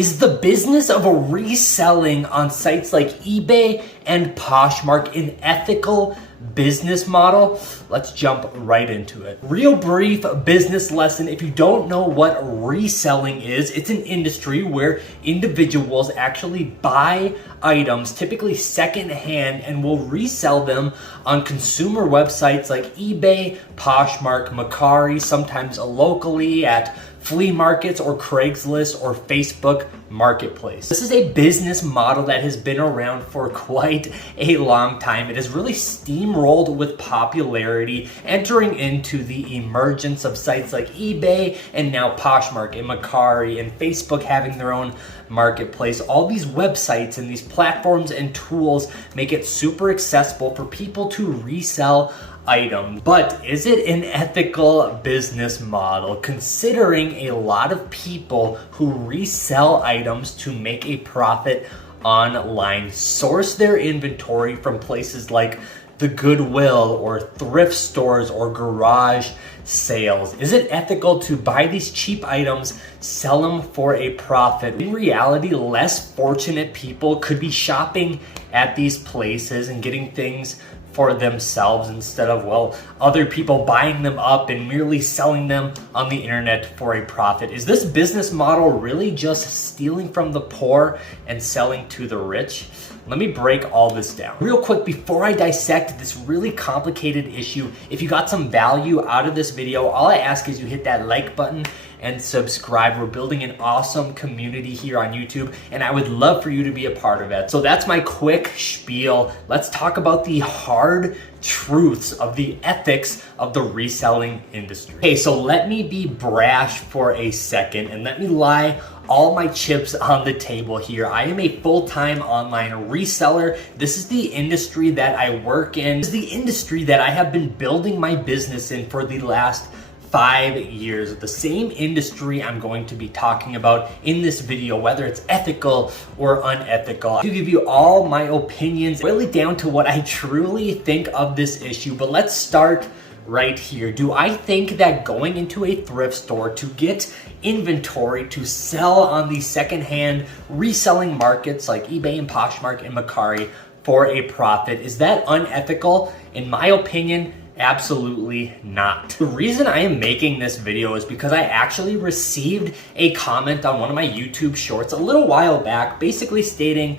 Is the business of reselling on sites like eBay and Poshmark an ethical business model? Let's jump right into it. Real brief business lesson. If you don't know what reselling is, it's an industry where individuals actually buy items, typically secondhand, and will resell them on consumer websites like eBay, Poshmark, Mercari, sometimes locally at flea markets or Craigslist or Facebook Marketplace. This is a business model that has been around for quite a long time. It has really steamrolled with popularity, entering into the emergence of sites like eBay and now Poshmark and Mercari and Facebook having their own marketplace. All these websites and these platforms and tools make it super accessible for people to resell items. But is it an ethical business model, considering a lot of people who resell items to make a profit online source their inventory from places like the Goodwill or thrift stores or garage sales? Is it ethical to buy these cheap items, sell them for a profit? In reality, less fortunate people could be shopping at these places and getting things for themselves instead of, well, other people buying them up and merely selling them on the internet for a profit. Is this business model really just stealing from the poor and selling to the rich? Let me break all this down real quick before I dissect this really complicated issue. If you got some value out of this video, all I ask is you hit that like button and subscribe. We're building an awesome community here on YouTube, and I would love for you to be a part of it. So that's my quick spiel. Let's talk about the hard truths of the ethics of the reselling industry. Okay, so let me be brash for a second and let me lie all my chips on the table here. I am a full-time online reseller. This is the industry that I work in. This is the industry that I have been building my business in for the last 5 years. The same industry I'm going to be talking about in this video, whether it's ethical or unethical. To give you all my opinions, really down to what I truly think of this issue. But let's start right here. Do I think that going into a thrift store to get inventory to sell on the secondhand reselling markets like eBay and Poshmark and Mercari for a profit, is that unethical? In my opinion, absolutely not. The reason I am making this video is because I actually received a comment on one of my YouTube shorts a little while back, basically stating,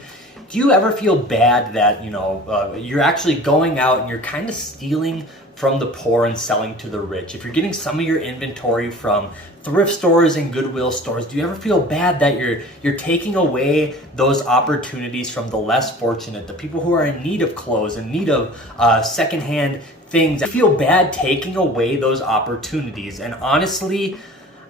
do you ever feel bad that, you're actually going out and you're kind of stealing from the poor and selling to the rich? If you're getting some of your inventory from thrift stores and Goodwill stores, do you ever feel bad that you're taking away those opportunities from the less fortunate, the people who are in need of clothes, in need of secondhand things? I feel bad taking away those opportunities, and honestly,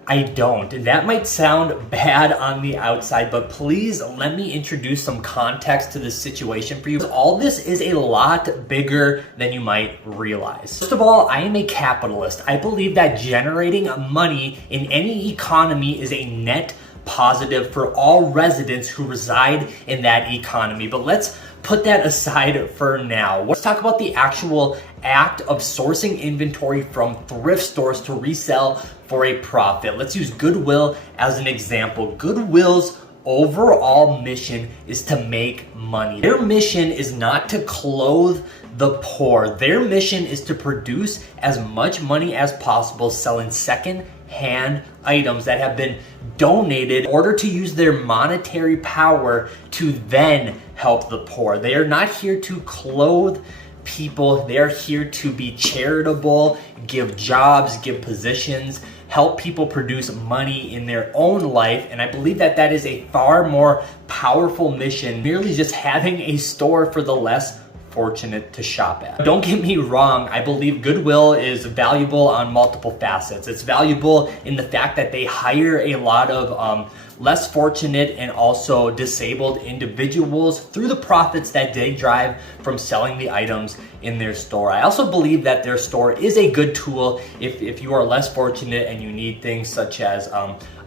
I don't. And that might sound bad on the outside, but please let me introduce some context to this situation for you. All this is a lot bigger than you might realize. First of all, I am a capitalist. I believe that generating money in any economy is a net positive for all residents who reside in that economy. But let's put that aside for now. Let's talk about the actual act of sourcing inventory from thrift stores to resell for a profit. Let's use Goodwill as an example. Goodwill's overall mission is to make money. Their mission is not to clothe the poor. Their mission is to produce as much money as possible selling second-hand items that have been donated in order to use their monetary power to then help the poor. They are not here to clothe people. They are here to be charitable, give jobs, give positions, help people produce money in their own life. And I believe that that is a far more powerful mission, merely just having a store for the less fortunate to shop at. Don't get me wrong, I believe Goodwill is valuable on multiple facets. It's valuable in the fact that they hire a lot of less fortunate and also disabled individuals through the profits that they drive from selling the items in their store. I also believe that their store is a good tool if you are less fortunate and you need things such as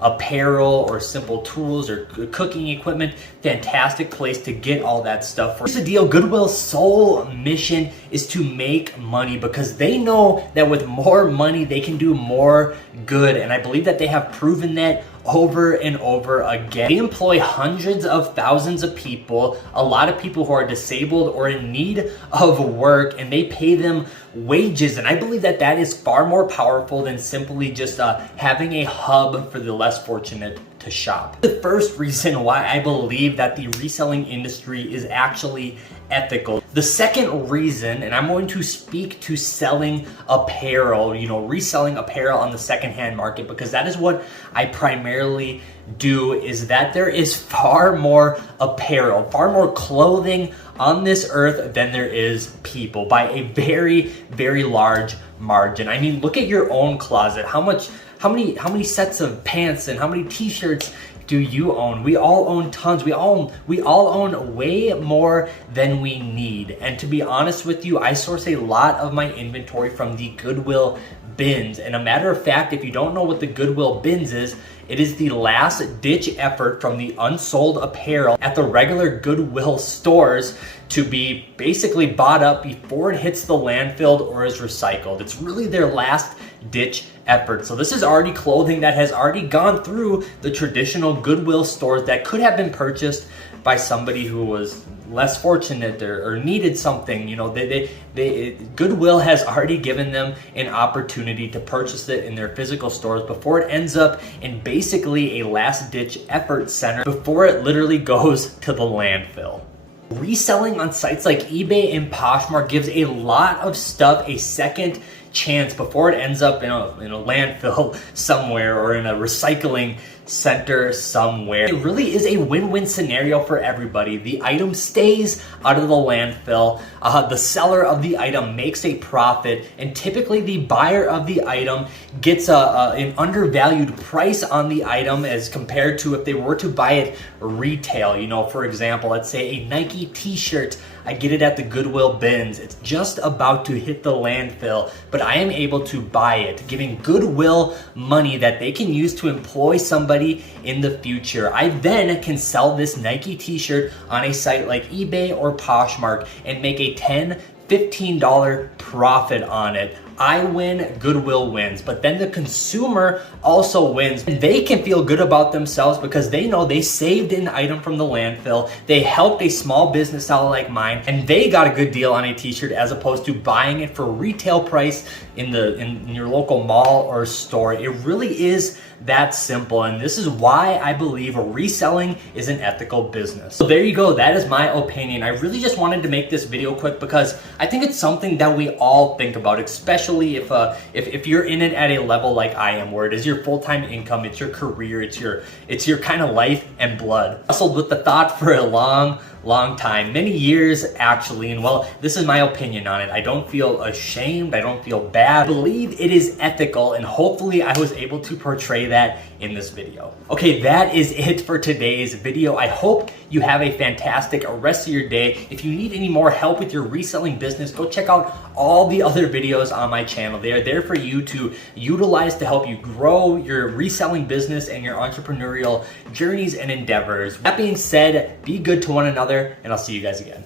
apparel or simple tools or cooking equipment. Fantastic place to get all that stuff. Here's the deal, Goodwill's sole mission is to make money because they know that with more money they can do more good, and I believe that they have proven that over and over again. They employ hundreds of thousands of people, a lot of people who are disabled or in need of work, and they pay them wages. And I believe that that is far more powerful than simply just having a hub for the less fortunate to shop. The first reason why I believe that the reselling industry is actually ethical. The second reason, and I'm going to speak to selling apparel, reselling apparel on the secondhand market, because that is what I primarily do, is that there is far more apparel, far more clothing on this earth than there is people, by a very, very large margin. I mean, look at your own closet. How many sets of pants and how many t-shirts do you own? We all own tons. We all own way more than we need. And to be honest with you, I source a lot of my inventory from the Goodwill bins. And a matter of fact, if you don't know what the Goodwill bins is, it is the last ditch effort from the unsold apparel at the regular Goodwill stores to be basically bought up before it hits the landfill or is recycled. It's really their last ditch effort. So this is already clothing that has already gone through the traditional Goodwill stores that could have been purchased by somebody who was less fortunate or needed something. Goodwill has already given them an opportunity to purchase it in their physical stores before it ends up in basically a last ditch effort center, before it literally goes to the landfill. Reselling on sites like eBay and Poshmark gives a lot of stuff a second chance before it ends up in a landfill somewhere or in a recycling center somewhere. It really is a win-win scenario for everybody. The item stays out of the landfill, the seller of the item makes a profit, and typically the buyer of the item gets an undervalued price on the item as compared to if they were to buy it retail. For example, let's say a Nike t-shirt, I get it at the Goodwill bins. It's just about to hit the landfill, but I am able to buy it, giving Goodwill money that they can use to employ somebody in the future. I then can sell this Nike t-shirt on a site like eBay or Poshmark and make a $10, $15 profit on it. I win, Goodwill wins, but then the consumer also wins. And they can feel good about themselves because they know they saved an item from the landfill, they helped a small business out like mine, and they got a good deal on a t-shirt as opposed to buying it for retail price in your local mall or store. It really is that simple, and this is why I believe reselling is an ethical business. So there you go, that is my opinion. I really just wanted to make this video quick because I think it's something that we all think about, especially if you're in it at a level like I am, where it is your full-time income, it's your career, it's your kind of life and blood. I wrestled with the thought for a long time, many years actually, and well, this is my opinion on it. I don't feel ashamed, I don't feel bad. I believe it is ethical, and hopefully I was able to portray that in this video. Okay, that is it for today's video. I hope you have a fantastic rest of your day. If you need any more help with your reselling business, go check out all the other videos on my channel. They are there for you to utilize to help you grow your reselling business and your entrepreneurial journeys and endeavors. That being said, be good to one another, and I'll see you guys again.